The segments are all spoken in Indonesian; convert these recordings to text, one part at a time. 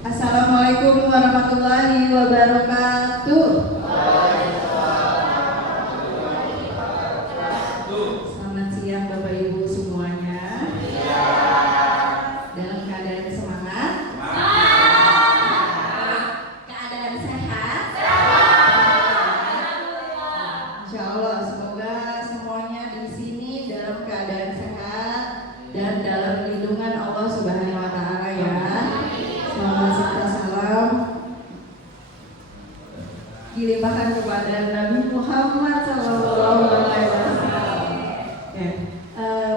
Assalamualaikum warahmatullahi wabarakatuh. Selamat siang Bapak Ibu semuanya. Dalam keadaan semangat? Keadaan sehat? Insya Allah semoga semuanya di sini dalam keadaan sehat dan dalam lindungan Allah Subhanahu wa Ta'ala ya. Salam serta salam dilimpahkan kepada Nabi Muhammad Sallallahu Alaihi Wasallam.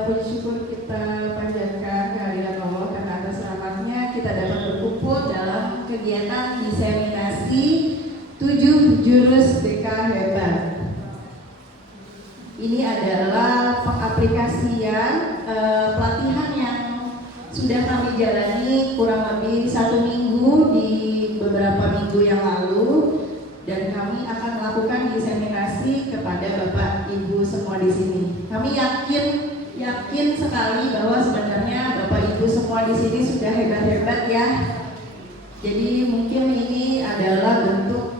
Puji syukur kita panjatkan kehadiran Allah karena atas rahmatnya kita dapat berkumpul dalam kegiatan diseminasi 7 jurus BK hebat. Ini adalah pengaplikasian pelatihan yang sudah kami jalani kurang lebih 1 minggu di beberapa minggu yang lalu, dan kami akan melakukan diseminasi kepada Bapak Ibu semua di sini. Kami yakin sekali bahwa sebenarnya Bapak Ibu semua di sini sudah hebat-hebat ya. Jadi mungkin ini adalah bentuk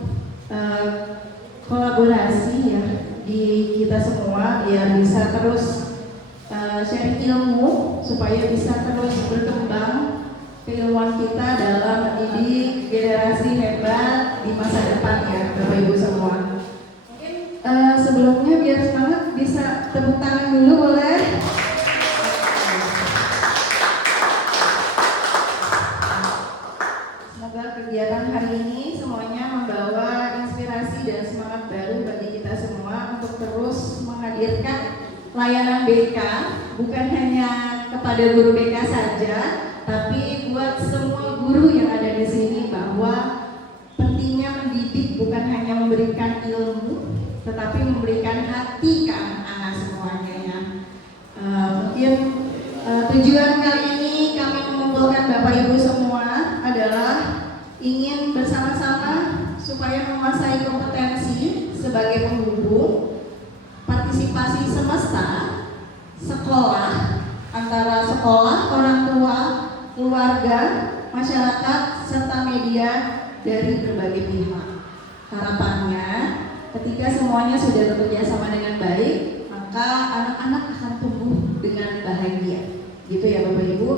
kolaborasi ya di kita semua biar bisa terus sharing ilmu supaya bisa terus berkembang keilmuan kita dalam mendidik generasi hebat di masa depan ya Bapak Ibu semua. Mungkin sebelumnya biar semangat bisa tepuk tangan dulu boleh? Semoga kegiatan hari ini semuanya membawa inspirasi dan semangat baru bagi kita semua untuk terus menghadirkan layanan BK bukan hanya kepada guru BK saja, tapi buat semua guru yang ada di sini bahwa pentingnya mendidik bukan hanya memberikan ilmu, tetapi memberikan hati ke anak-anak semuanya ya. Mungkin tujuan kali ini kami mengumpulkan Bapak Ibu semua adalah ingin bersama-sama supaya menguasai kompetensi sebagai penghubung partisipasi semesta, sekolah, antara sekolah, orang tua, keluarga, masyarakat, serta media dari berbagai pihak. Harapannya, ketika semuanya sudah bekerja sama dengan baik, maka anak-anak akan tumbuh dengan bahagia. Gitu ya Bapak Ibu.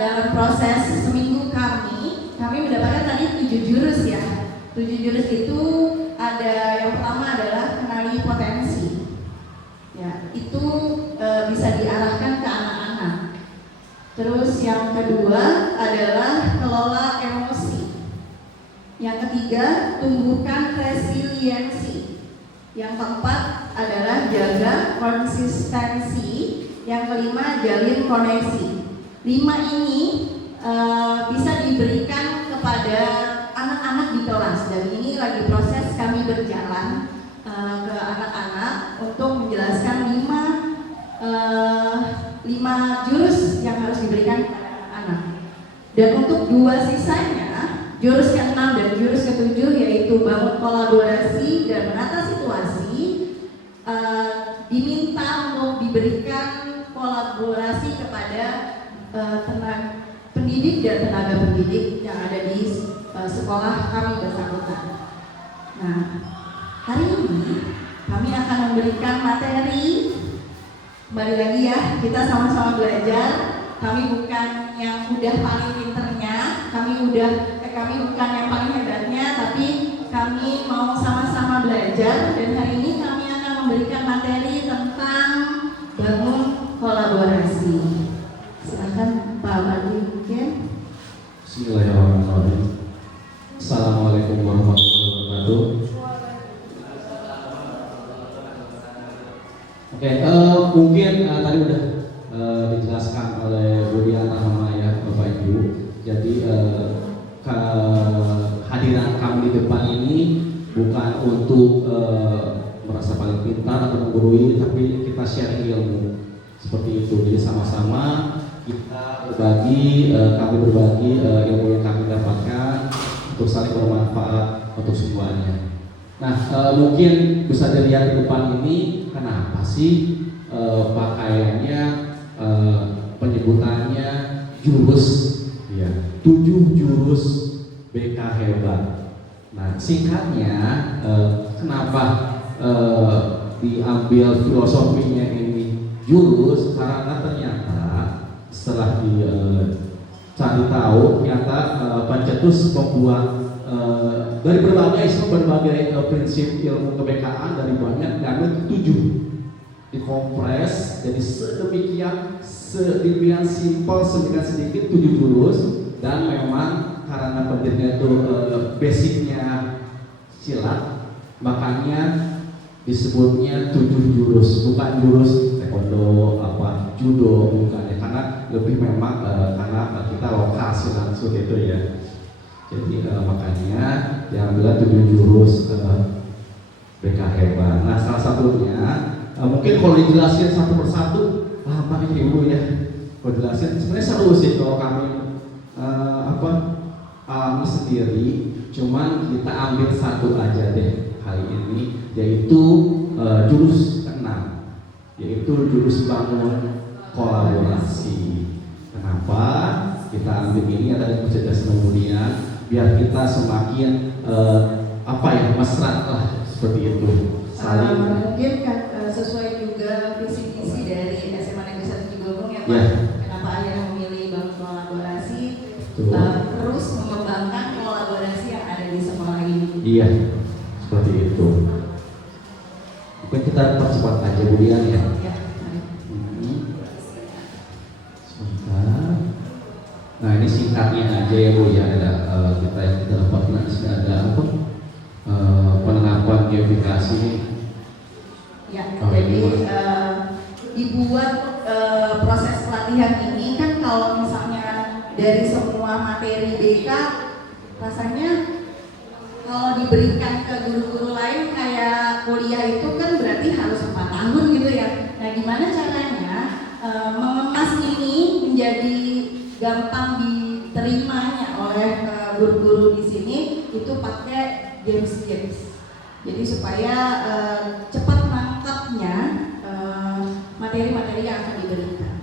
Dalam proses seminggu kami mendapatkan tadi 7 jurus ya. 7 jurus itu ada yang pertama adalah kenali potensi. Ya, itu bisa diarahkan ke anak-anak. Terus yang kedua adalah kelola emosi. Yang ketiga, tumbuhkan resiliensi. Yang keempat adalah jaga konsistensi. Yang kelima, jalin koneksi. 5 ini bisa diberikan kepada anak-anak di kelas, dan ini lagi proses kami berjalan ke anak-anak untuk menjelaskan 5 jurus yang harus diberikan kepada anak-anak. Dan untuk 2 sisanya, jurus ke-6 dan jurus ke-7 yaitu bangun kolaborasi dan menata situasi, diminta untuk diberikan kolaborasi kepada pendidik dan tenaga pendidik yang ada di sekolah kami bersangkutan. Nah, hari ini kami akan memberikan materi. Kembali lagi ya, kita sama-sama belajar. Kami bukan yang udah paling pinternya, kami bukan yang paling hebatnya, tapi kami mau sama-sama belajar. Dan hari ini kami akan memberikan materi tentang bangun kolaborasi. Silakan Pak Wadi mungkin. Bismillahirrahmanirrahim. Assalamualaikum warahmatullahi wabarakatuh. Oke, mungkin tadi udah dijelaskan oleh Bu Diana sama ya Bapak Ibu. Jadi kehadiran kami di depan ini bukan untuk merasa paling pintar atau menggurui, tapi kita share ilmu seperti itu. Jadi sama-sama kita berbagi, kami berbagi ilmu yang kami dapatkan untuk saling bermanfaat untuk semuanya. Nah, mungkin bisa dilihat di depan ini, kenapa sih pakaiannya, penyebutannya jurus, ya, 7 jurus jurus BK hebat. Nah, singkatnya kenapa diambil filosofinya ini jurus, karena ternyata setelah cari tahu ternyata Pencetus membuat dari berbagai prinsip ilmu kebekaan dari banyak diambil 7, dikompres jadi sedemikian simpel, sedikit 7 jurus. Dan memang karena pendirinya itu basicnya silat, makanya disebutnya 7 jurus, bukan jurus taekwondo judo, bukan ya, karena lebih memang karena kita lokal silat itu ya. Jadi makanya diambil 7 jurus BK hebat. Nah, salah satunya mungkin kalau dijelasin satu persatu lama ini Ibu ya. Kalau jelasin sebenarnya seru sih kalau kami alami sendiri. Cuman kita ambil satu aja deh kali ini, yaitu jurus ke-6, yaitu jurus bangun kolaborasi. Kenapa kita ambil ini? Ada kecerdasan kemudian biar kita semakin mesra lah, seperti itu. Mungkin sesuai juga visi misi dari SMA Negeri 1 Cibubur ya Pak. Kenapa akhirnya memilih bangun kolaborasi, terus mengembangkan kolaborasi yang ada di sekolah ini. Iya, seperti itu. Mungkin kita percepat aja Budian ya. Sebentar. Nah, ini singkatnya aja ya Bu ya. Ada kita yang tidak dapat ada apa? Penerapan gamifikasi. Ya, jadi dibuat proses pelatihan ini kan kalau misalnya dari semua materi BK rasanya kalau diberikan ke guru-guru lain kayak kuliah itu kan berarti harus 4 tahun gitu ya. Nah, gimana caranya mengemas ini menjadi gampang diterimanya oleh guru-guru di sini itu pakai games. Jadi supaya cepat nangkapnya materi-materi yang akan diberikan.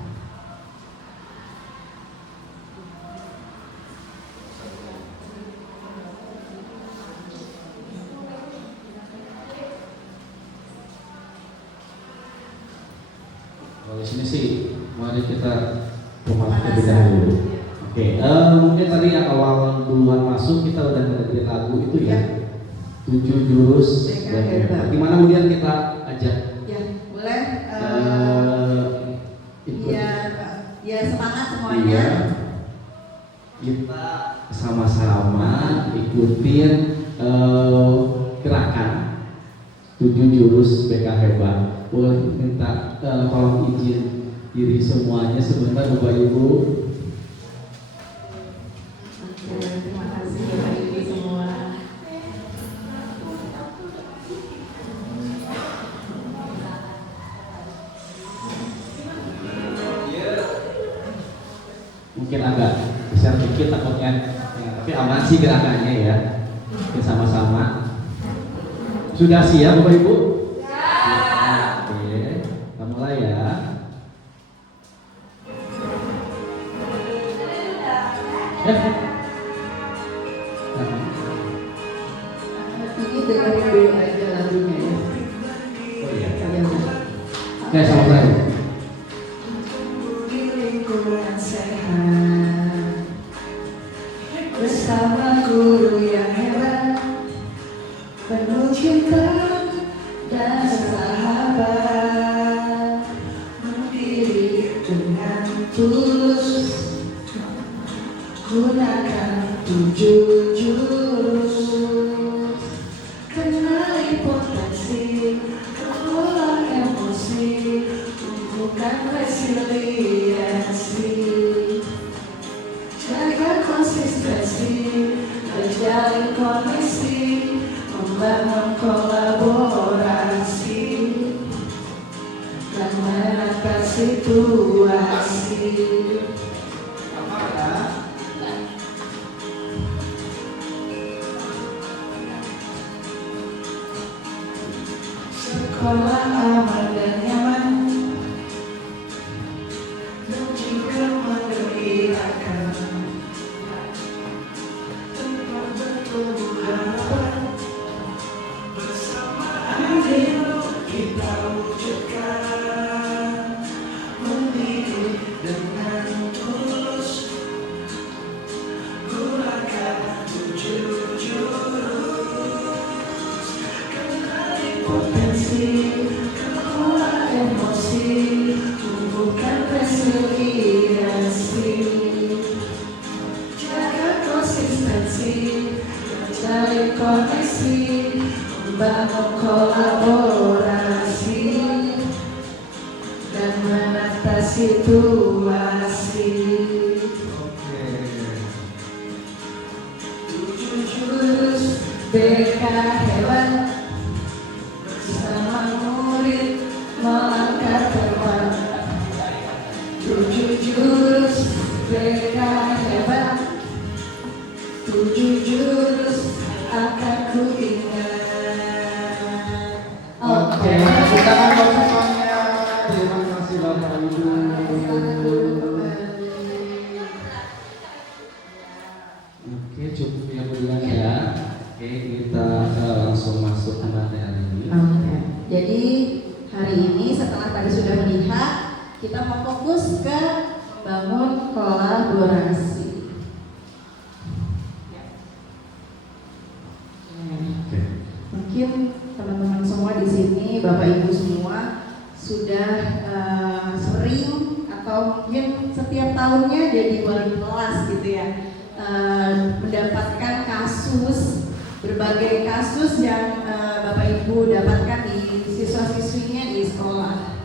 Kalau di sini sih, mari kita terlebih dahulu. Oke, mungkin tadi yang awal duluan masuk kita udah dengerin lagu itu ya. 7 jurus BK hebat. Gimana kemudian kita ajak? Ya, boleh. Ya semangat semuanya. Iya. Kita sama-sama ikutin gerakan 7 jurus BK hebat. Boleh minta tolong izin diri semuanya sebentar Bapak Ibu. Terima kasih Bapak Ibu semua. Mungkin agak besar dikit takutnya, tapi aman sih gerakannya ya. Kita sama-sama. Sudah siap Bapak Ibu? Oke, kita mulai ya. Ini dengerin dulu aja lagunya ya. Oh iya. Oke, sama saya. Bersama guru yang hebat, penuh cinta dan sahabat, mendidik dengan tulus, gunakan 7 jurus, kenali potensi, kelola emosi, tumbuhkan resiliensi, jaga konsistensi, terjalin koneksi, membangun kolaborasi, dan menangkap situasi. Sekolah aman dan nyaman, dan juga menggembirakan. bangun kolaborasi dan menata situasi. Jurus BK hebat bersama murid melangkah tepat. 7 jurus BK hebat, 7 jurus akan ku ingat. Oke, tepuk tangan buat semuanya. Terima kasih Bapak Ibu. Oke, cukup ya bulan ya. Oke, kita langsung masuk ke materi ini. Oke. Jadi hari ini setelah tadi sudah melihat, kita mau fokus ke membangun kolaborasi. Oke. Mungkin teman-teman semua di sini, Bapak Ibu semua sudah sering atau mungkin setiap tahunnya jadi wali kelas gitu ya, mendapatkan berbagai kasus yang Bapak Ibu dapatkan di siswa-siswinya di sekolah.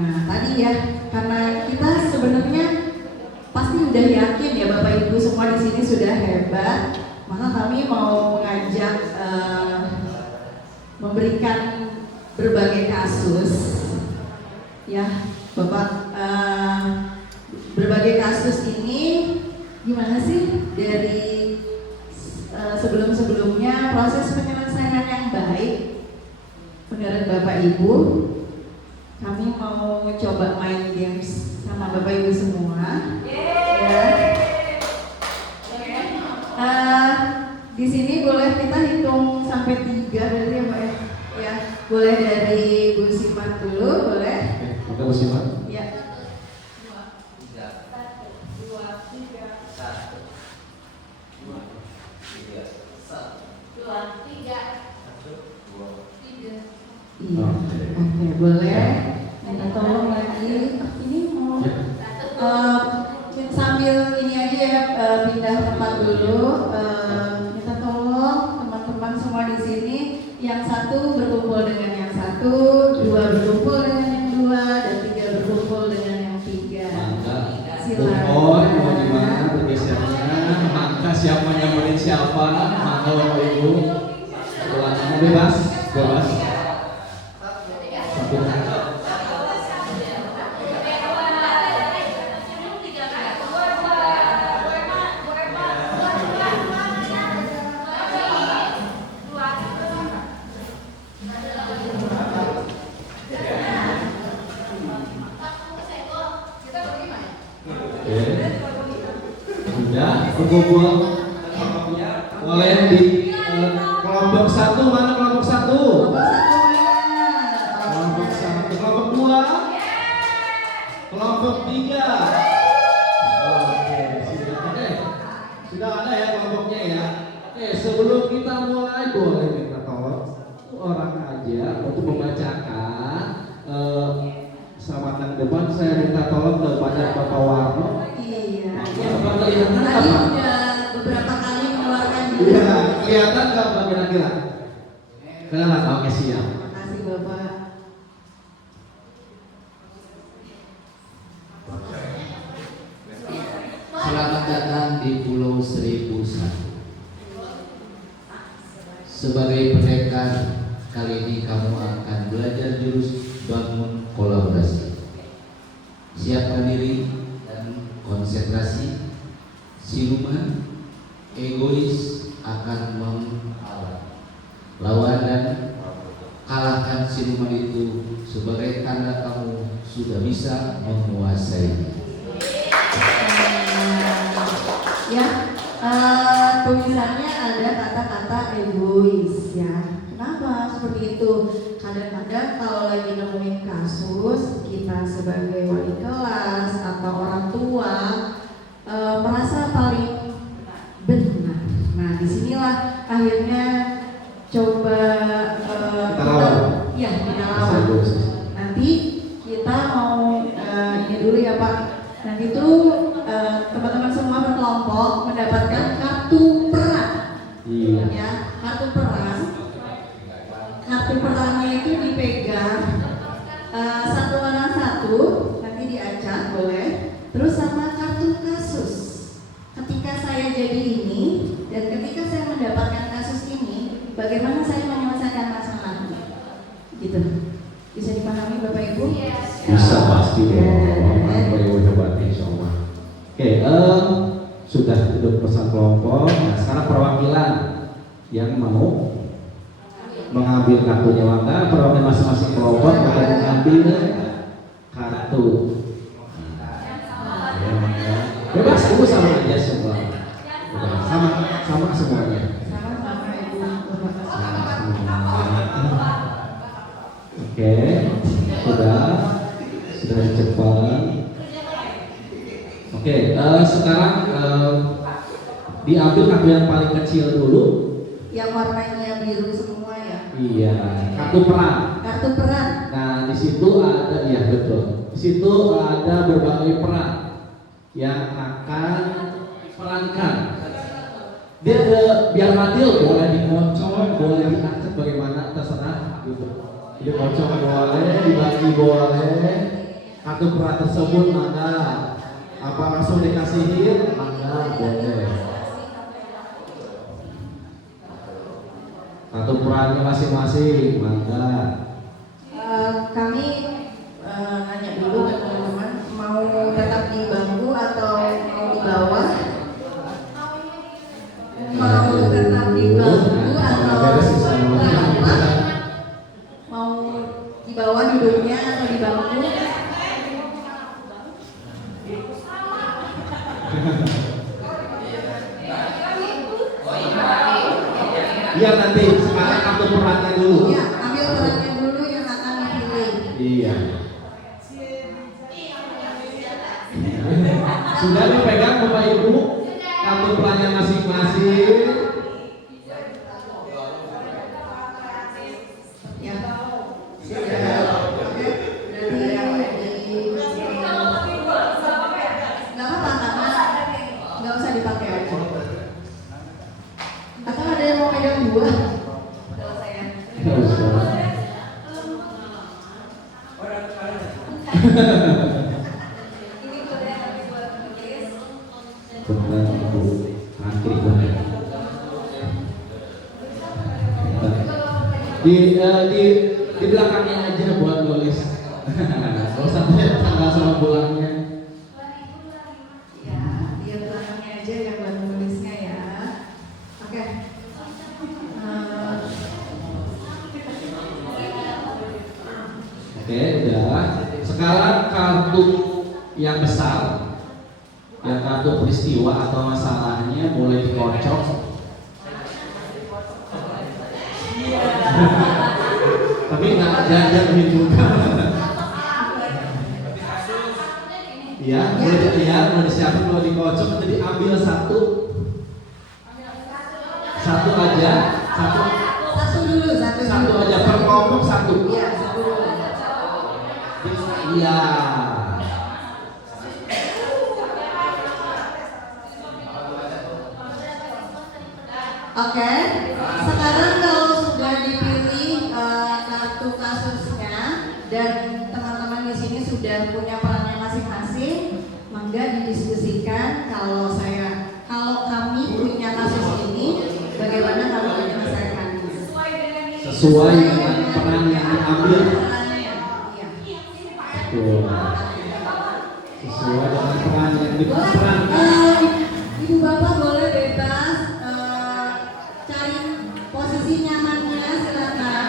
Nah tadi ya, karena kita sebenarnya pasti udah yakin ya Bapak Ibu semua di sini sudah hebat, maka kami mau mengajak memberikan berbagai kasus ya Bapak. Berbagai kasus ini gimana sih dari sebelum-sebelumnya proses penyelesaian yang baik menurut Bapak Ibu. Kami mau coba main games sama Bapak Ibu semua. Ya. Di sini boleh kita hitung sampai 3 berarti ya Pak ya. Ya, boleh dari Bu Simat dulu, boleh? Oke, Bu Simat. Ya. 2, 3. Iya. Oke, boleh. Minta tolong lagi. Ini mau sambil ini aja ya, pindah tempat dulu. Minta tolong teman-teman semua di sini, yang satu berkumpul dengan yang satu, 2 berkumpul dengan yang 2, dan 3 berkumpul dengan yang 3. Silakan. Mau di mana bergesernya? Maka siapa yang nyamperin siapa? Maka Bapak Ibu. Bolanya bebas. Berkumpul boleh di kelompok 1. Mana kelompok 1? Kelompok 1. Kelompok 2? Kelompok 3? Oke, sudah ada ya kelompoknya ya. Oke, sebelum kita mulai boleh minta tolong orang aja untuk membacakan selamatan depan. Saya minta tolong kepada Bapak Warno. Kelihatan Tadi apa? udah beberapa kali mengeluarkan diri. Iya, kelihatan nggak Pak kira-kira? Kelihatan, oke siap. Terima kasih Bapak. Selamat datang di Pulau Seribu Satu. Sebagai pendekar, kali ini kamu akan belajar jurus bangun kolaborasi. Siapkan diri dan konsentrasi. Siluman, egois akan menghalau lawan dan kalahkan siluman itu sebagai tanda kamu sudah bisa menguasainya. Ya, tulisannya ada kata-kata egois ya. Kenapa seperti itu? Kadang-kadang kalau lagi nemuin kasus, kita sebagai wali kelas atau orang tua merasa paling benar. Nah, disinilah akhirnya coba Kita lawan. kita lawan. Nanti kita mau ini dulu ya Pak. Nanti itu teman-teman semua berkelompok mendapatkan kartu peran. Iya. Ya, kartu peran. bagaimana saya menyelesaikan masalah. Gitu. Bisa dipahami Bapak Ibu? Bisa pasti dong. Bapak Ibu hebat insya Allah. Oke, sudah duduk pesan kelompok. Nah, sekarang perwakilan yang mau mengambil kartunya, maka perwakilan masing-masing kelompok akan mengambil kartu. Ya, maka bebas, ibu sama aja semua. Sama semuanya. Sama-sama Ibu Bapak. Oke, sudah cepat. Oke, sekarang diambil kartu yang paling kecil dulu. Yang warnanya biru semua ya. Iya, kartu peran. Kartu peran. Nah, di situ ada, ya betul. Di situ ada berbagai peran yang akan diperankan. Dia biar adil, boleh dikocok, boleh diacak, bagaimana terserah gitu. Dikocok boleh, dibagi boleh. Kartu peran tersebut ada apa langsung dikasihin? Mangga boleh. Kartu perannya masing-masing, mangga. Kami nanya dulu ke teman-teman, mau tetap di bangku atau mau di bawah? Mau tetap di bangku atau mau di bawah duduknya atau di bangku? Iya, nanti sekarang kartu perannya dulu. Ya, ambil perannya dulu yang akan dipilih. Iya. Sudah dipegang Bapak Ibu kartu perannya masing-masing. Ya, sudah. Oke, dari yang nggak apa-apa, nggak usah dipakai aja. Atau ada yang mau pegang dua? Di belakangnya aja buat nulis. Kalau sampai tanggal sama bulannya. Ya, di belakangnya aja yang buat nulisnya ya. Oke. Oke, udah. Sekarang kartu yang besar, yang kartu peristiwa atau masalahnya boleh dikocok. Tapi nggak jangan juga. Iya, boleh disiapin, boleh dikocok. Jadi ambil satu aja, Satu dulu. satu aja per kelompok satu. Iya, satu dulu. Iya. Oke. Sekarang kalau sudah dipilih kartu kasusnya dan teman-teman di sini sudah punya perannya masing-masing, mangga didiskusikan kalau kami punya kasus ini, bagaimana kalau menyelesaikan Sesuai dengan peran yang diambil. Perannya, iya. Betul. Sesuai dengan peran yang diperankan. Ibu bapak boleh bebas cari posisi nyamannya, silakan.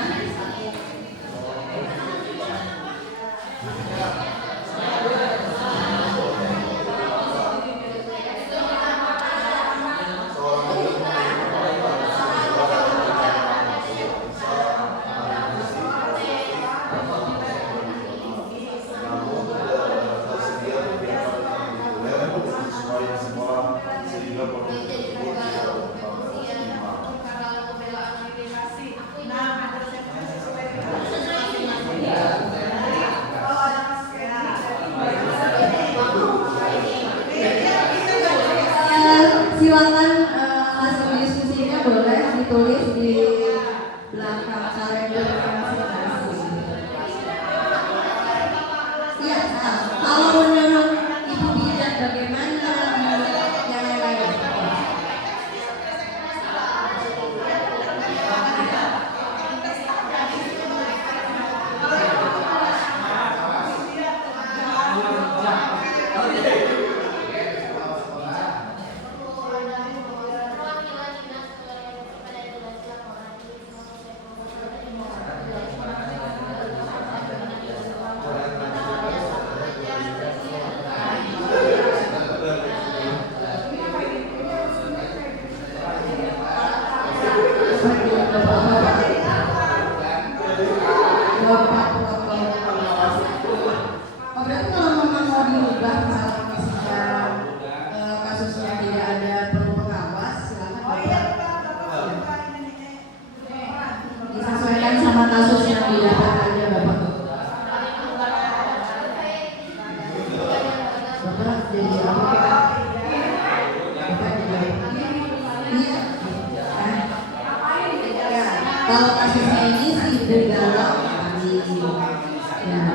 Kalau kasusnya ini sih dari dalam kami ya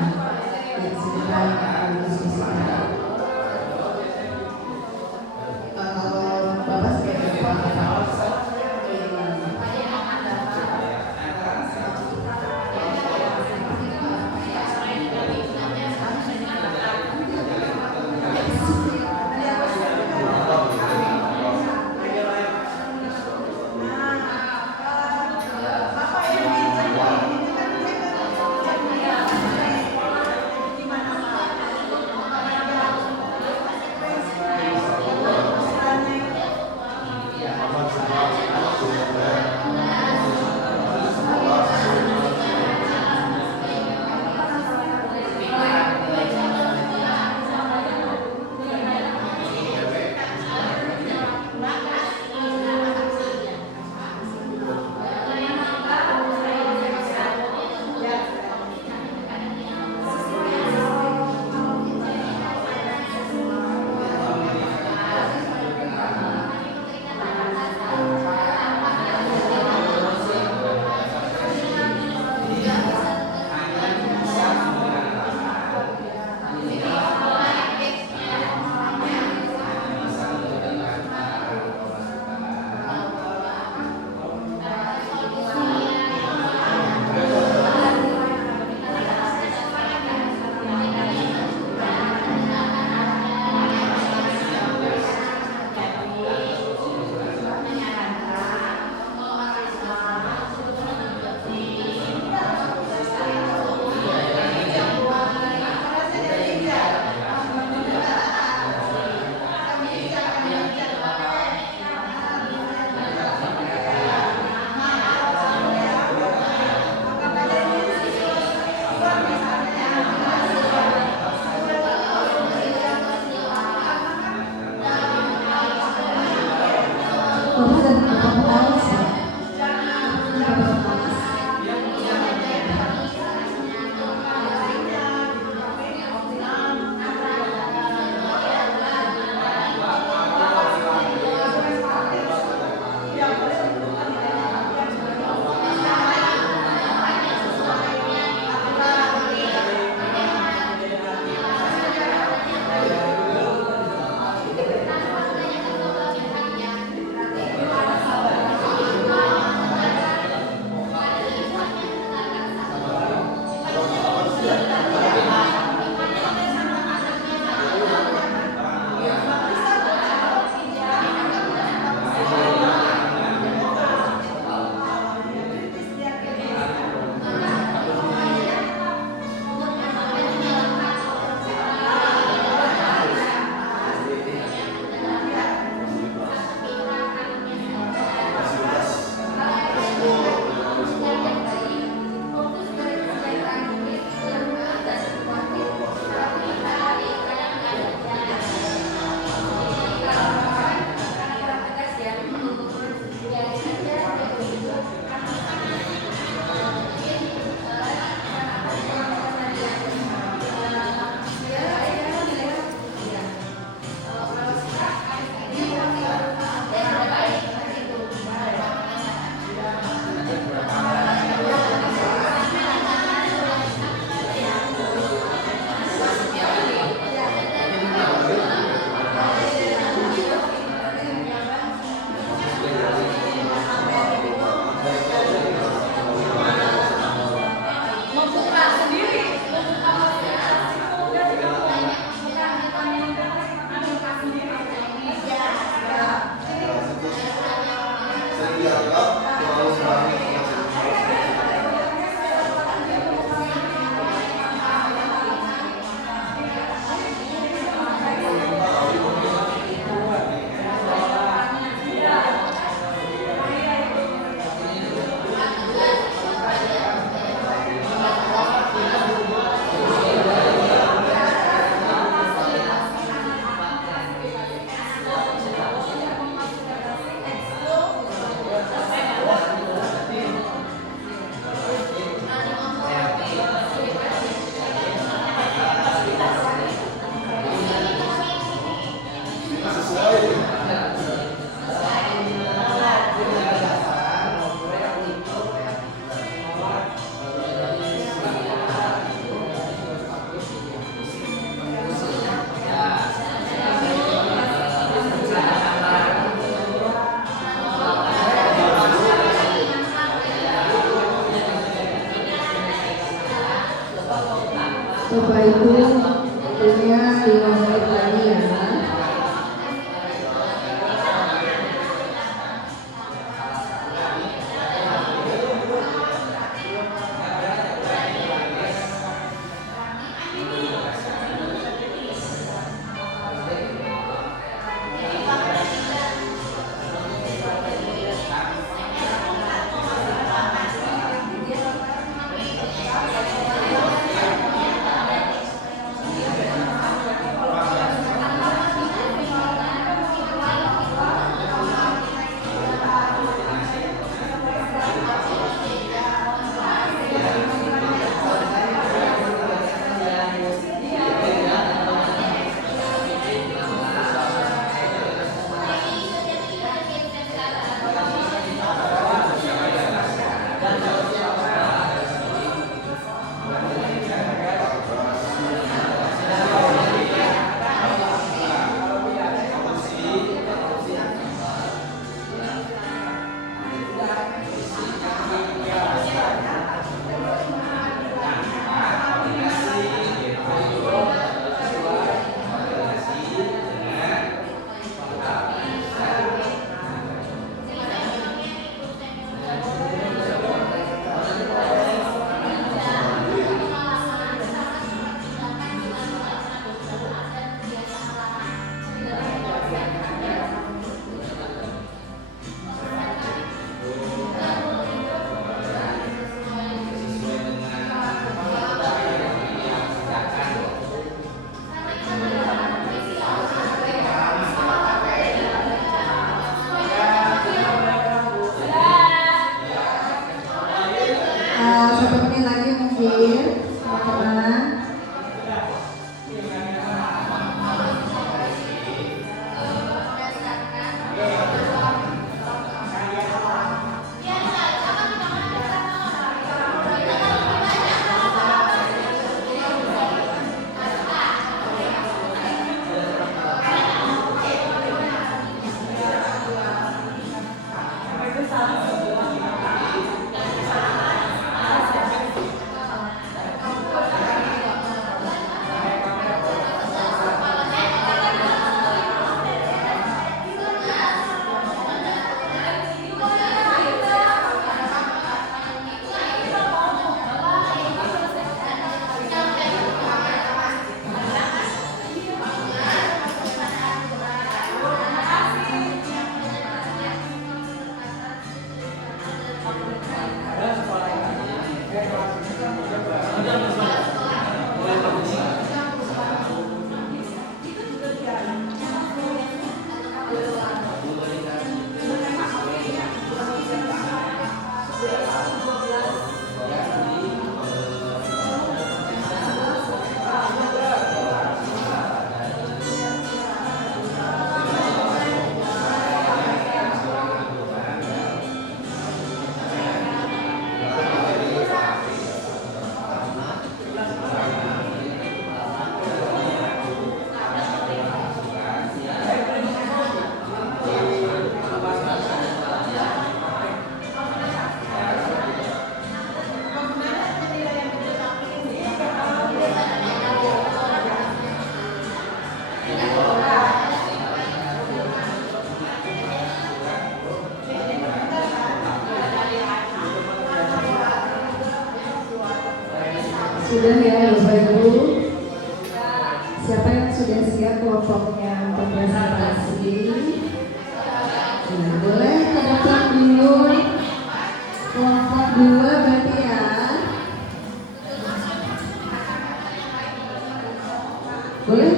silakan kalau diskusikan. Kalau Bapak sebagai Bapak Bapak dan Bapak Paus ya. Bapak Ibu, waktunya 5 menit lagi ya. Sudah ya Bapak Ibu. Siapa yang sudah siap kelompoknya untuk presentasi? Nah, boleh ke depan dulu. Kelompok 2 berarti ya. Boleh?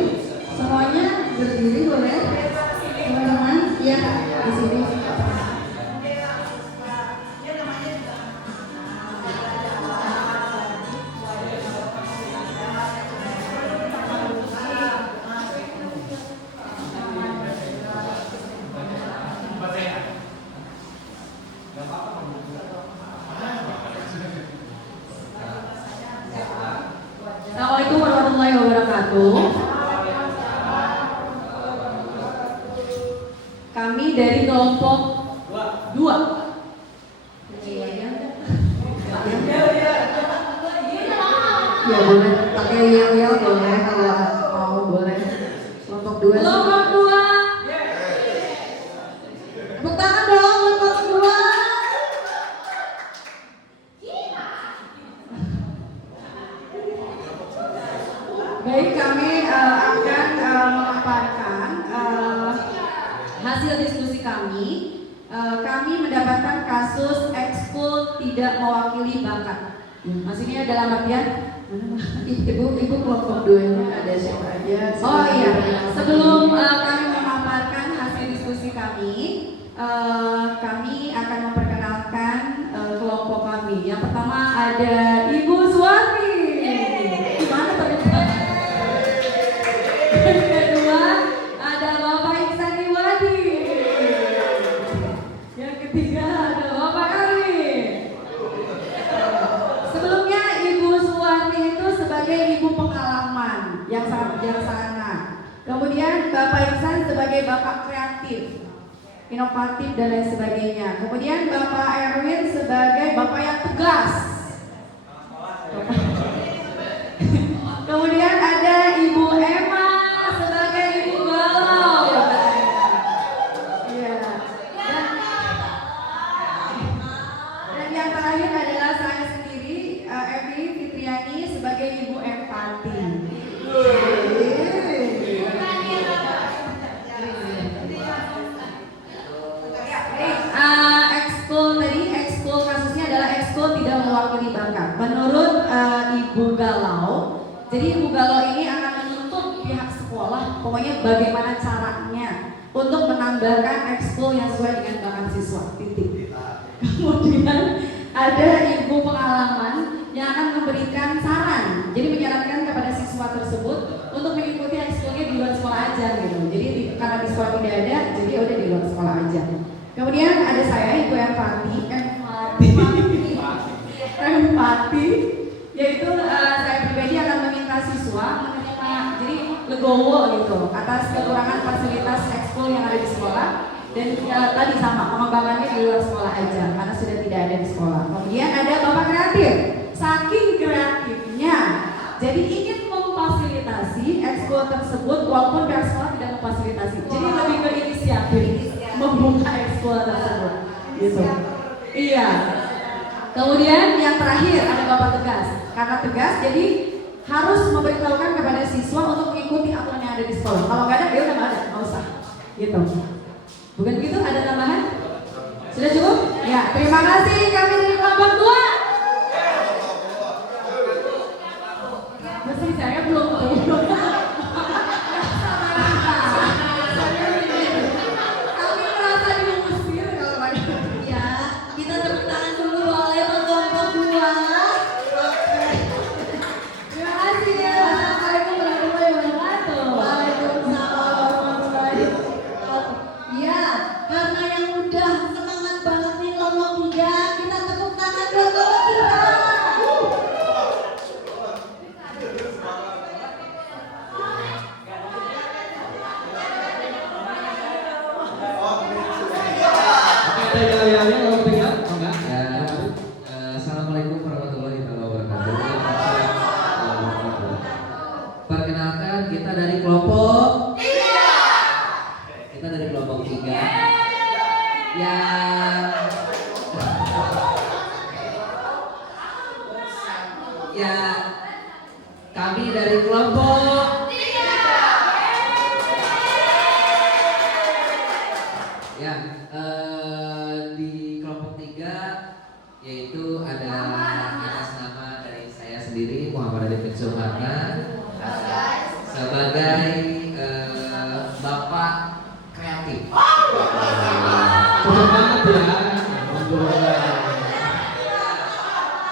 Semuanya berdiri boleh? Teman-teman, ya di sini. Assalamualaikum warahmatullahi wabarakatuh. Kami dari kelompok 2. Ya boleh pakai yel-yel boleh kalau mau boleh. Kelompok 2. Kelompok 2. Tepuk tangan dong kelompok 2. Baik, kami akan memaparkan hasil diskusi kami. Kami mendapatkan kasus ekskul tidak mewakili bakat. Maksudnya dalam artian ibu kelompok 2-nya ada siapa aja? Oh iya, sebelum kami memaparkan hasil diskusi kami, kami akan memperkenalkan kelompok kami. Yang pertama ada Ibu Suwati. Gimana terlibat? Yang kedua ada Bapak Iksan Iwadi. Yang ketiga ada Bapak Ari. Sebelumnya Ibu Suwarni itu sebagai ibu pengalaman yang sangat bijaksana. Kemudian Bapak Iksan sebagai bapak kreatif, inovatif dan lain sebagainya. Kemudian Bapak Erwin sebagai bapak yang tegas. Kemudian ada Ibu Emma sebagai ibu galau. Iya. Dan yang terakhir adalah saya sendiri, Evi Fitriani sebagai ibu empati. Ekskul kasusnya adalah ekskul tidak mewakili bakat. Menurut Ibu Galau, jadi Ibu Galau ini akan menuntut pihak sekolah, pokoknya bagaimana caranya untuk menambahkan ekskul yang sesuai dengan bakat siswa. Titik. Kemudian ada Ibu Pengalaman yang akan memberikan saran. Jadi menyarankan kepada siswa tersebut untuk mengikuti ekskulnya di luar sekolah aja gitu. Jadi karena di sekolah tidak ada, jadi udah di luar sekolah aja. Kemudian ada saya Ibu empati, yaitu saya pribadi akan meminta siswa menerima, jadi legowo gitu atas kekurangan fasilitas ekskul yang ada di sekolah dan tadi sama pengembangannya di luar sekolah aja karena sudah tidak ada di sekolah. Kemudian ada Bapak kreatif, saking kreatifnya jadi ingin memfasilitasi ekskul tersebut walaupun pihak sekolah tidak memfasilitasi. Jadi lebih ke inisiatif membuka ekskul tersebut gitu. Iya. Kemudian yang terakhir ada Bapak tegas. Karena tegas jadi harus memberitahukan kepada siswa untuk mengikuti aturan yang ada di sekolah. Kalau nggak ada, ya udah nggak ada, nggak usah. Gitu. Bukan begitu? Ada tambahan? Sudah cukup? Ya, terima kasih kami dari kelompok 2. Meski saya belum tahu. Kami merasa diusir kalau ada. Ya, kita tepuk tangan dulu oleh kelompok 2. Terima kasih ya. Assalamualaikum warahmatullahi wabarakatuh. Waalaikumsalam warahmatullahi wabarakatuh. Ya, karena yang udah semangat banget nih kelompok 3, kita tepuk tangan buat kelompok 3. Assalamualaikum warahmatullahi wabarakatuh. Perkenalkan kita dari kelompok 3. Kita dari kelompok 3 yang kami dari kelompok 3. Ya, di kelompok 3 yaitu ada atas nama dari saya sendiri Muhammad David Suharna sebagai bapak kreatif. Semangat ya.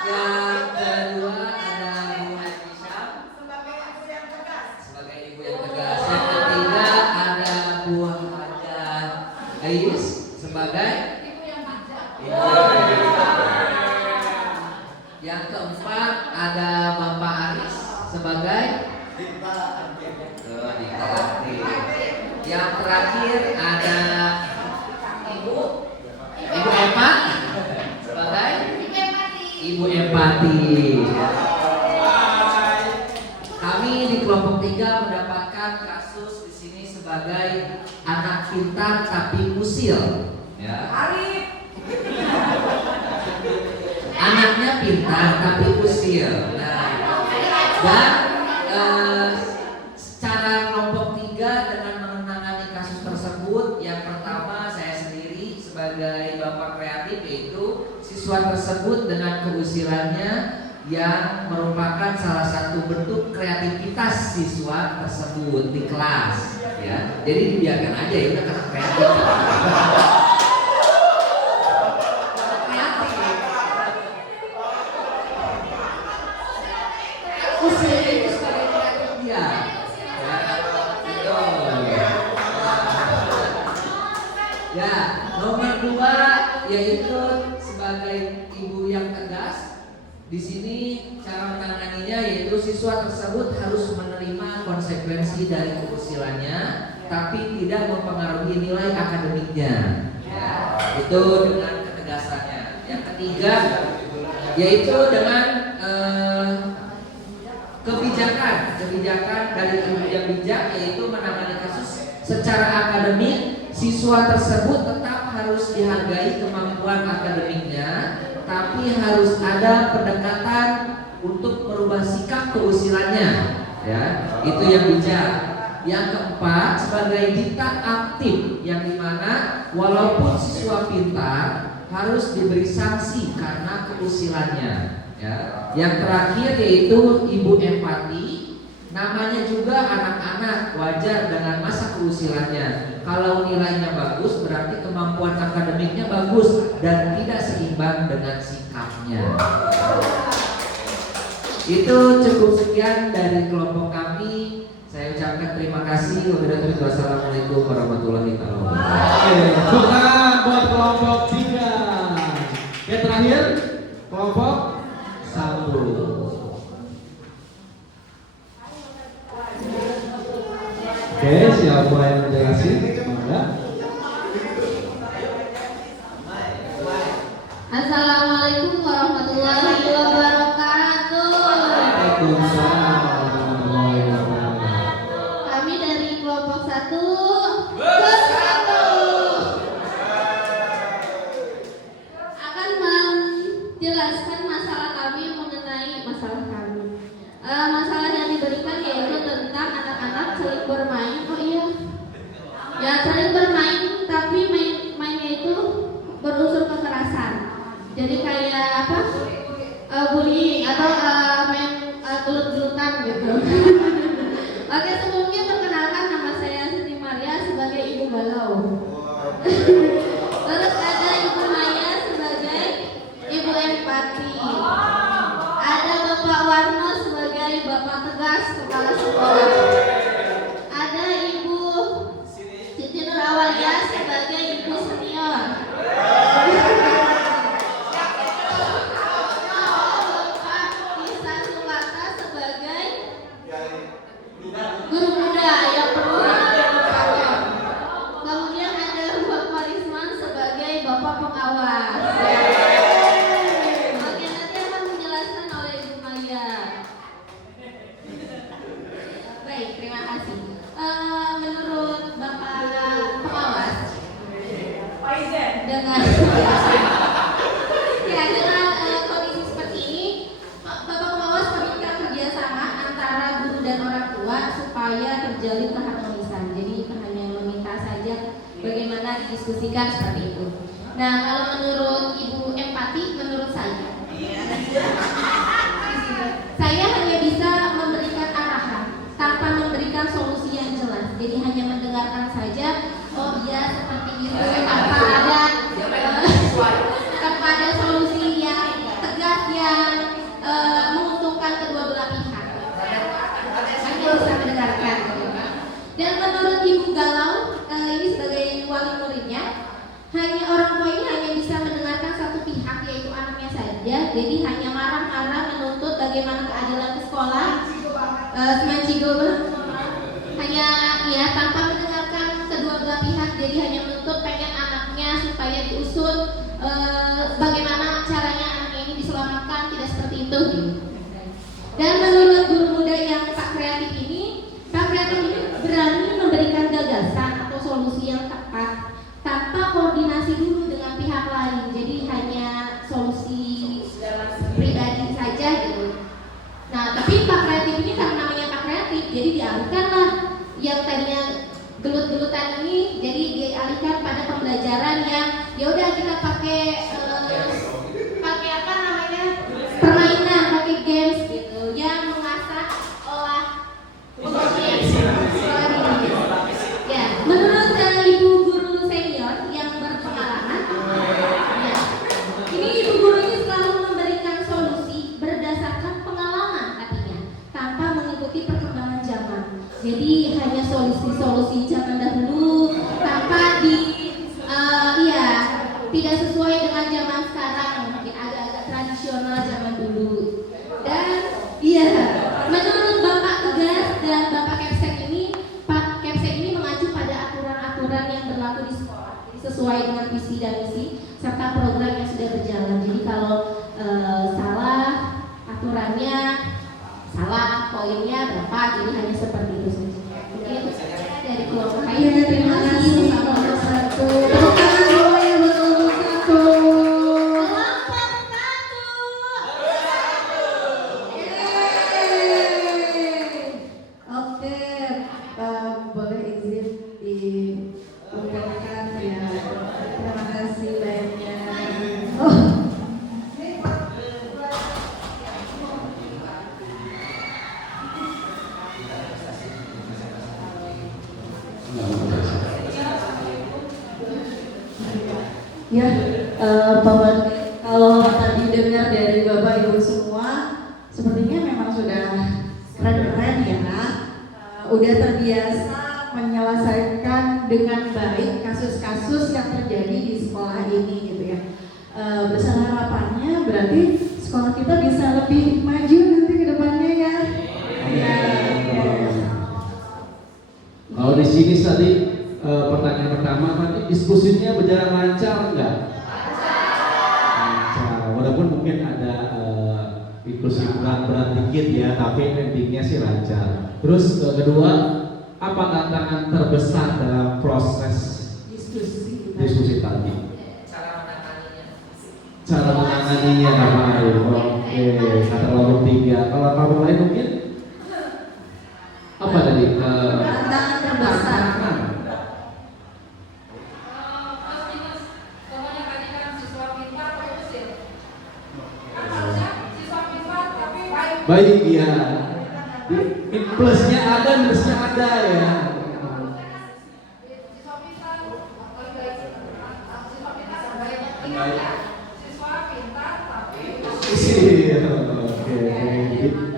Yang kedua ada Bu Aisyah sebagai ibu yang tegas. Yang ketiga ada Bu Hajah Ais sebagai ibu yang bijak. Yang keempat ada Bapak Aris sebagai Dikta Aktif. Yang terakhir ada Ibu Empat sebagai Ibu Empati. 3 mendapatkan kasus di sini sebagai anak pintar tapi usil. Ya. Anaknya pintar tapi usil. Nah, dan secara kelompok 3 dengan menangani kasus tersebut, yang pertama saya sendiri sebagai bapak kreatif, yaitu siswa tersebut dengan keusilannya yang merupakan salah satu bentuk kreativitas siswa tersebut di kelas, ya. Jadi dibiarkan aja ya, udah karena kreatif. Usia itu sebagai kreatif dia. Ya, nomor 2 yaitu sebagai ibu yang tegas. Di sini cara menanganinya yaitu siswa tersebut harus menerima konsekuensi dari keusilannya, tapi tidak mempengaruhi nilai akademiknya. Ya, itu dengan ketegasannya. Yang ketiga yaitu dengan kebijakan dari ibu yang bijak, yaitu menangani kasus secara akademik. Siswa tersebut tetap harus dihargai kemampuan akademiknya, tapi harus ada pendekatan untuk merubah sikap keusilannya, ya. Itu yang bijak. Yang keempat, sebagai dikta aktif, yang dimana walaupun siswa pintar harus diberi sanksi karena keusilannya, ya. Yang terakhir yaitu ibu empati. Namanya juga anak-anak, wajar dengan masa keusilannya. Kalau nilainya bagus berarti kemampuan akademiknya bagus dan tidak seimbang dengan sikapnya. Itu cukup sekian dari kelompok kami. Saya ucapkan terima kasih. Wassalamualaikum warahmatullahi wabarakatuh. Bukan buat kelompok 3. Yang terakhir kelompok 1. Oke, siapa yang menjelasin? Semoga. Assalamualaikum warahmatullahi wabarakatuh. Waalaikumsalam warahmatullahi wabarakatuh. Kami dari kelompok 1 bersatu akan menjelaskan masalah kami mengenai masalah kami. Masalah yang diberikan yaitu tentang anak-anak saling bermain. Oh iya, ya saling bermain, tapi mainnya itu berunsur kekerasan. Jadi kayak apa? Bullying atau main gelut-gelutan gitu. Oke, sebelumnya perkenalkan, nama saya Siti Maria sebagai ibu galau. Terus ada ibu Maya sebagai ibu empati. Ada Bapak Warno sebagai bapak tegas kepala sekolah. Ada Ibu Siti Nurawalia sebagai ibu senior. Bapak Isa Suwata sebagai guru muda yang perlu dilakukan. Kemudian ada Bapak Risman sebagai bapak pengawas. Oke, nanti akan menjelaskan oleh Ibu Maya. Baik, terima kasih. Menurut Bapak pengawas, dengan ya dengan kondisi seperti ini, Bapak pengawas meminta kerjasama antara guru dan orang tua supaya terjalin keharmonisan. Jadi hanya meminta saja bagaimana didiskusikan seperti itu. Nah, kalau menurut Ibu empati, menurut saya hanya bisa memberikan arahan tanpa memberikan solusi yang jelas. Jadi hanya mendengarkan saja. Oh iya, seperti itu. Tanpa ada solusi yang tegas yang menguntungkan kedua belah pihak. Hanya bisa mendengarkan. Dan menurut Ibu Galau, ini sebagai wali muridnya, hanya orang tua ini hanya bisa mendengarkan satu pihak, yaitu anaknya saja. Jadi hanya marah-marah menuntut bagaimana keadilan di sekolah. Hanya ya tanpa mendengarkan kedua belah pihak. Jadi hanya menuntut pengen anaknya supaya diusut bagaimana caranya anaknya ini diselamatkan, tidak seperti itu. Dan menurut guru muda yang tak kreatif ini, Pak kreatif ini berani memberikan gagasan atau solusi yang tepat tanpa koordinasi dulu dengan pihak lain. Jadi hanya solusi pribadi saja gitu. Nah, tapi Pak Kreatif ini karena namanya Pak Kreatif, jadi dialihkanlah yang tadinya gelut-gelutan ini, jadi dialihkan pada pembelajaran yang ya udah kita pakai apa namanya permainan, pakai games gitu, yang mengasah olah sekolah ini. Ya, menurut ibu guru senior yang berpengalaman, ya, ini ibu guru ini selalu memberikan solusi berdasarkan pengalaman katanya, tanpa mengikuti perkembangan zaman. Jadi hanya solusi-solusi zaman dahulu tanpa tidak sesuai dengan zaman sekarang, mungkin agak-agak tradisional zaman dulu. Dan menurut Bapak Tugas dan Bapak Kepsek ini, Pak Kepsek ini mengacu pada aturan-aturan yang berlaku di sekolah, jadi sesuai dengan visi dan misi serta program yang sudah berjalan. Jadi kalau salah aturannya, salah poinnya berapa, jadi hanya seperti itu saja. Mungkin dari kelompok lain. Terima kasih Pak Nomor 1. Tepuk tangan dulu ya buat nomor 1. Oke, boleh izin diucapkan ya. Terima kasih banyak. Ya, Bapak, kalau tadi dengar dari Bapak Ibu semua, sepertinya memang sudah keren-keren ya. Udah terbiasa menyelesaikan dengan baik kasus-kasus yang terjadi di sekolah ini gitu ya. Besar harapannya berarti sekolah kita bisa lebih maju nanti ke depannya ya. Kalau di sini tadi pertanyaan pertama tadi diskusinya berjalan lancar enggak? Lancar. Walaupun mungkin ada diskusi berat-berat dikit ya, tapi endingnya sih lancar. Terus kedua, apa tantangan terbesar dalam proses diskusi tadi? Cara menanganinya apa? Oke, kata kelompok 3. Kalau kelompok lain mungkin apa tadi? Tantangan terbesar. Baik ya. Plusnya ada, minusnya ada ya. Iya, oke.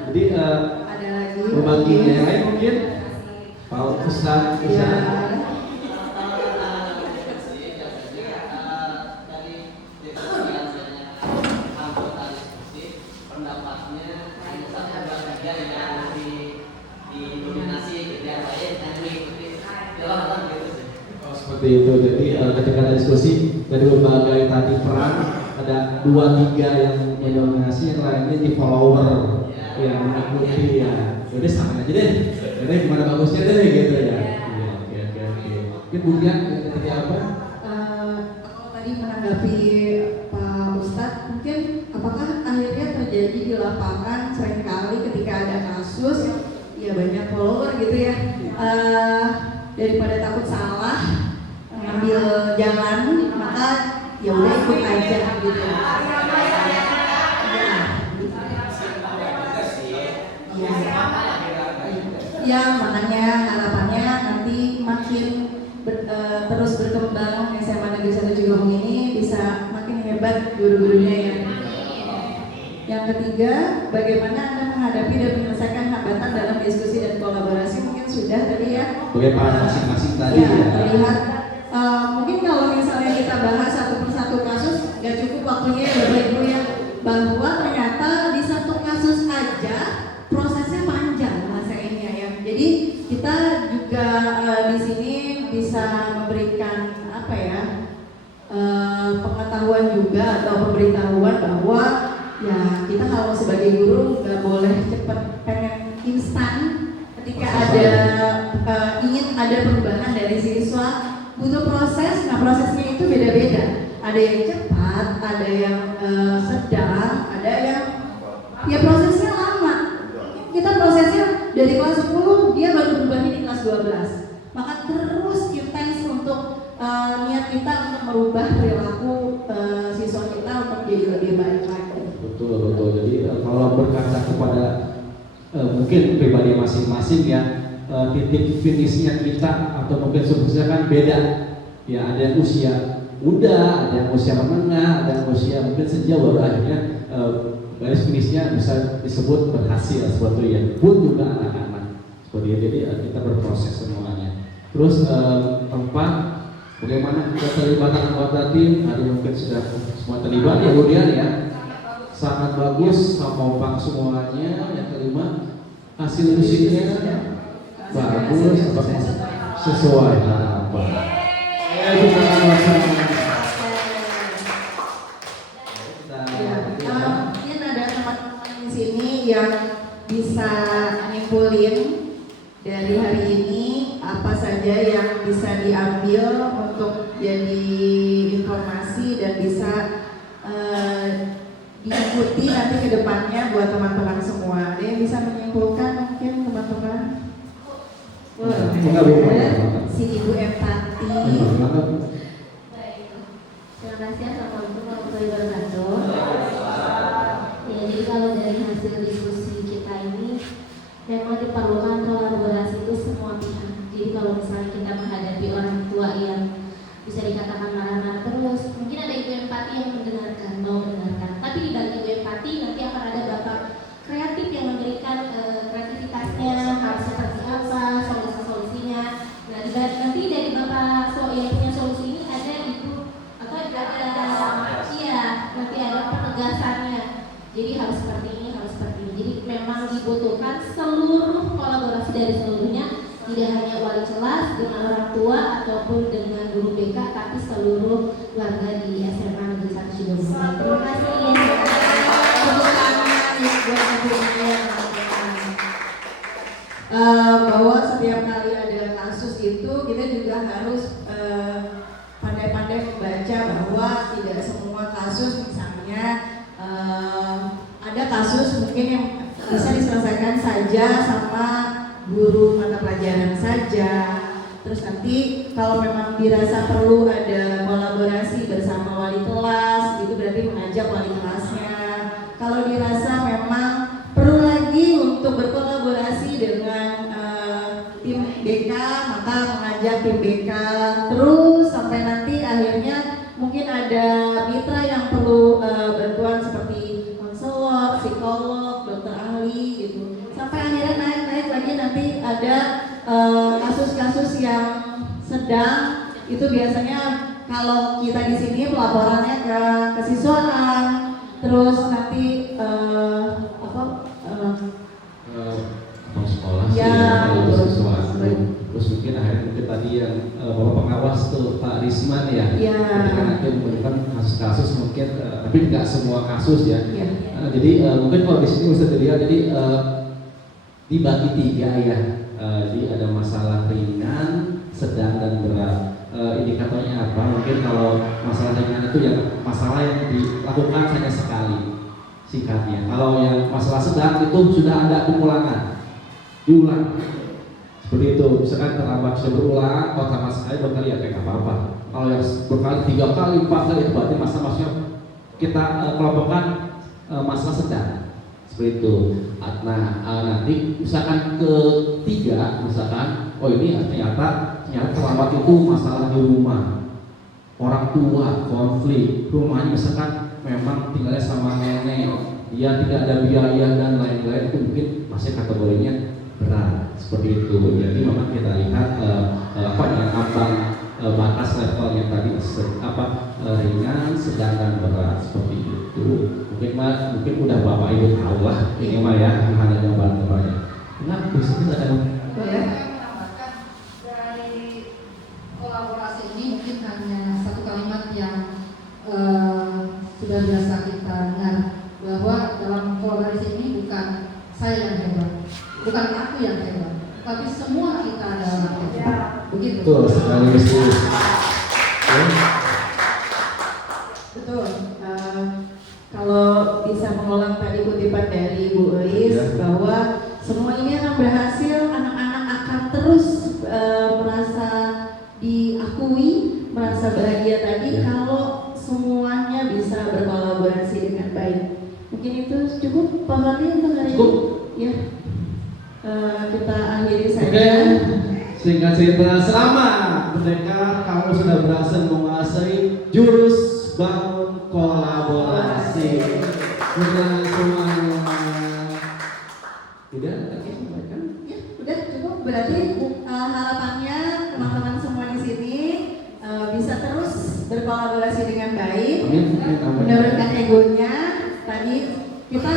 Jadi Ada lagi pembagiannya yang lain mungkin Pak Ustaz bisa. Seperti itu. Jadi ketika ada diskusi dari berbagai tadi peran, ada 2-3 yang mendominasi, yang lainnya di follower yang mengikuti ya. Jadi sama aja deh. Jadi gimana bagusnya deh gitu ya. Iya, oke. Mungkin Budian ketika apa? Kalau tadi menanggapi Pak Ustadz, mungkin apakah akhirnya terjadi di lapangan seringkali ketika ada kasus ya banyak follower gitu ya, daripada takut salah ngambil jalan, maka ya udah ikut aja gitu. Ya makanya harapannya nanti makin terus berkembang SMA Negeri 1 Cigombong ini bisa makin hebat guru-gurunya ya. Yang ketiga, bagaimana Anda menghadapi dan menyelesaikan hambatan dalam diskusi dan kolaborasi, mungkin sudah tadi ya. Bagaimana masing-masing tadi Ya, ya. terlihat. Mungkin kalau misalnya kita bahas satu persatu kasus, gak cukup waktunya ya Bapak Ibu ya, bahwa ternyata di satu kasus aja prosesnya panjang selesainya ya. Jadi kita juga di sini bisa memberikan apa ya, pengetahuan juga atau pemberitahuan bahwa ya kita kalau sebagai guru nggak boleh cepet pengen instan ketika ada ingin ada perubahan dari siswa butuh proses. Nah prosesnya itu beda-beda. Ada yang cepat, ada yang sedang, ada yang ya prosesnya lama. Kita prosesnya dari kelas 10 dia baru berubahnya di kelas 12. Maka terus intens untuk niat kita untuk merubah perilaku siswa kita untuk jadi lebih baik lagi. Betul. Jadi kalau berkaca kepada mungkin pribadi masing-masing ya, titik finishnya kita atau mungkin suksesnya kan beda. Ya ada yang usia muda, ada yang usia menengah, ada yang usia mungkin senja baru akhirnya garis finishnya bisa disebut berhasil seperti itu ya. Pun juga anak-anak seperti itu. Jadi kita berproses semuanya. Terus tempat bagaimana keterlibatan anggota tim hari mungkin sudah semua terlibat ya kemudian ya. Sangat bagus, kompak semuanya. Yang kelima, hasil musiknya bagus, sesuai harapan. Mungkin ada teman-teman di sini yang bisa nyimpulin dari hari ini apa saja yang bisa diambil untuk jadi informasi dan bisa diikuti nanti ke depannya buat teman-teman semua. Ada yang bisa menyimpulkan mungkin teman-teman? Si Ibu Empati. Terima kasih. Assalamualaikum warahmatullahi wabarakatuh. Ya, jadi kalau dari hasil diskusi kita ini memang diperlukan kolaborasi itu semua pihak. Jadi kalau misalnya kita menghadapi orang tua yang bisa dikatakan marah-marah terus, mungkin ada ibu empati yang mau mendengarkan. Tapi di balik ibu empati nanti akan ada bapak kreatif yang memberikan kreativitasnya harus seperti apa, solusi-solusinya. Nah, di balik nanti dari bapak yang punya solusi ini ada ibu atau nanti ada penegasannya. Jadi harus seperti ini, harus seperti ini. Jadi memang dibutuhkan seluruh kolaborasi dari seluruhnya. Tidak hanya wali kelas dengan orang tua ataupun dengan guru BK, tapi seluruh warga di SMA Negeri 1 Cirebon. Terima kasih ya. Bahwa setiap kali ada kasus itu kita juga harus pandai-pandai membaca bahwa tidak semua kasus misalnya ada kasus mungkin yang bisa diselesaikan saja sama guru mata pelajaran saja. Terus nanti kalau memang dirasa perlu ada kolaborasi bersama wali kelas, itu berarti mengajak wali kelasnya. Kalau dirasa memang perlu lagi untuk berkolaborasi dengan tim BK, maka mengajak tim BK. Terus sampai nanti akhirnya mungkin ada mitra yang perlu bantuan seperti konselor, psikolog, dokter ahli gitu. Sampai akhirnya naik lagi nanti ada kasus-kasus yang sedang itu biasanya kalau kita di sini pelaporannya ke kesiswaan, terus nanti sekolah ya, sesuatu. Terus mungkin akhirnya tadi yang bapak pengawas tuh Pak Risman ya, ketika nanti memberikan kasus-kasus mungkin tapi tidak semua kasus ya. Jadi mungkin kalau di sini bisa dilihat jadi dibagi 3 ya. Jadi ada masalah ringan, sedang dan berat. Indikatornya apa? Mungkin kalau masalah ringan itu yang masalah yang dilakukan hanya sekali singkatnya. Kalau yang masalah sedang itu sudah ada pengulangan, diulang seperti itu. Misalkan terlambat sudah berulang, kalau sama sekali berkali ya kayak apa-apa. Kalau yang berkali 3 kali, 4 kali itu berarti masalah-masalah kita kelompokkan masalah sedang. Seperti itu. Nah, nanti misalkan ketiga, misalkan, oh ini ternyata terlambat itu masalah di rumah, orang tua, konflik, rumahnya misalkan memang tinggalnya sama nenek, dia tidak ada biaya dan lain-lain, itu mungkin masih kategorinya berat. Seperti itu. Jadi memang kita lihat dengan ambang batas level yang tadi ringan, sedang dan berat seperti itu. Mungkin udah bapak ibu tahu lah ini mah ya hanya gambaran-gambarnya. Nah, bisnis ada dari kolaborasi ini mungkin hanya satu kalimat yang sudah biasa kita dengar, bahwa dalam kolaborasi ini bukan saya yang hebat, bukan aku yang hebat, tapi semua kita adalah rakyat. Begitu. Betul sekali Mrs. Betul. Kalau bisa mengulang tadi kutipan dari Bu Eis bahwa semua ini akan berhasil, anak-anak akan terus merasa diakui, merasa bahagia tadi kalau semuanya bisa berkolaborasi dengan baik. Mungkin itu cukup Pak Fadli untuk hari ini. Ya. Kita akhiri saja. Oke, singkat cerita, selama Merdeka kamu sudah berhasil menguasai jurus bangun kolaborasi. Sudah semuanya. Tidak lagi sampaikan? Ya, udah cukup. Berarti harapannya teman-teman semua di sini bisa terus berkolaborasi dengan baik, Amin. Amin. Amin. menurunkan egonya. Tadi kita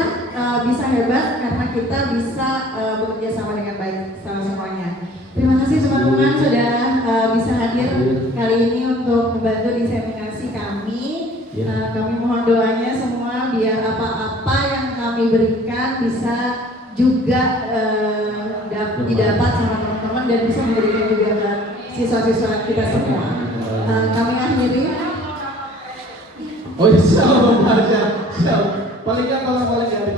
bisa hebat karena kita bisa bekerja sama dengan baik sama semuanya. Terima kasih teman-teman sudah bisa hadir kali ini untuk membantu diseminasi kami. Kami mohon doanya semua biar apa-apa yang kami berikan bisa juga didapat sama teman-teman dan bisa memberikan juga ke siswa-siswa kita semua. Kami akhiri. Oh, siap, siap. Paling nggak kalau paling nggak